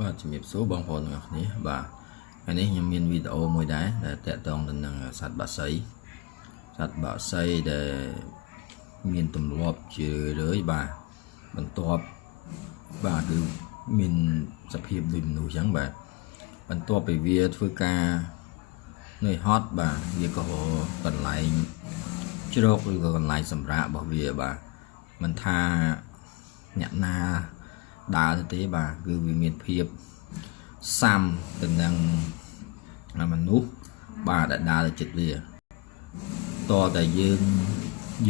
បាទជំរាបសួរបងប្អូនទាំងអស់គ្នាបាទថ្ងៃនេះខ្ញុំមានវីដេអូមួយដែរដែលតាក់ទងទៅនឹងសត្វបក្សីដែលមានទម្លាប់ជារឿយបាទបន្ទាប់បាទគឺមានសភាពដូចមនុស្សអញ្ចឹងបាទបន្ទាប់ពីវាធ្វើការនឿយហត់បាទវាក៏កន្លែងជ្រកឬក៏កន្លែងសម្រាករបស់វាបាទមិនថាអ្នកណាដើរទៅទេបាទគឺវាមានភាពសាំទៅនឹងមនុស្សបាទដែលដើរទៅជិតវាតតែយើង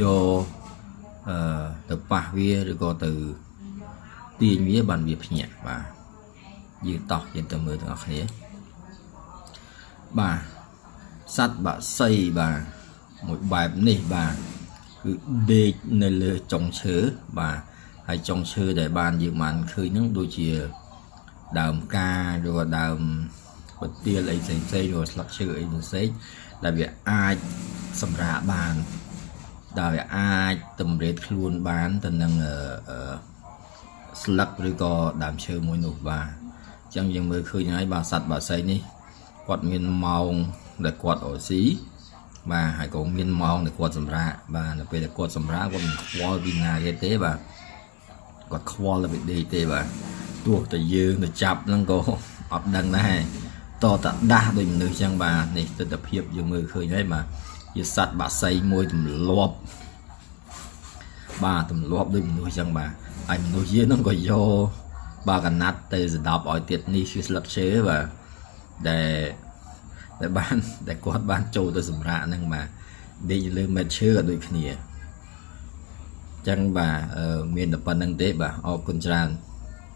យកទៅប៉ះវាឬក៏ទៅទាញវាបានវាភ្ញាក់បាទយើងតោះយើងទៅមើលទាំងអស់គ្នាបាទសត្វបក្សីបាទមួយបែបនេះបាទគឺដេកនៅលើចុងឈើបាទហើយចុងឈើដែលបានយើងបានឃើញហ្នឹងដូចជាដើមការឬក៏ដើមបទាលអីផ្សេងៗឬស្លឹកឈើអីផ្សេងដែលវាអាចសម្រាកបានដែលវាអាចតម្រេតខ្លួនបានទៅនឹងស្លឹកឬក៏ដើមឈើមួយនោះបាទអញ្ចឹងយើងមើលឃើញហើយបាទសត្វបក្សីនេះគាត់មានម៉ោងដែលគាត់អស៊ីបាទហើយក៏មានម៉ោងដែលគាត់សម្រាកបាទនៅពេលដែលគាត់សម្រាកគាត់មិនខ្វល់ពីណាទេបាទគាត់ខ្វល់ទៅពីដេកទេបាទទោះតែយើងទៅចាប់ហ្នឹងក៏អត់ដឹងដែរតតែដាស់ដូចមនុស្សចឹងបាទនេះទស្សនវិជ្ជាយើងមើលឃើញហើយបាទជាសត្វបក្សីមួយទម្លាប់បាទទម្លាប់ដូចមនុស្សចឹងបាទហើយមនុស្សយើងហ្នឹងក៏យកបាទកណាត់ទៅស្ដាប់ឲ្យទៀតនេះគឺស្លឹកឈើបាទដែលគាត់បានចូលទៅសម្រាកហ្នឹងបាទដេកលើមែកឈើក៏ដូចគ្នាចឹងបាទមានតែប៉ុណ្្នឹងទេបាទអរគុណច្រើន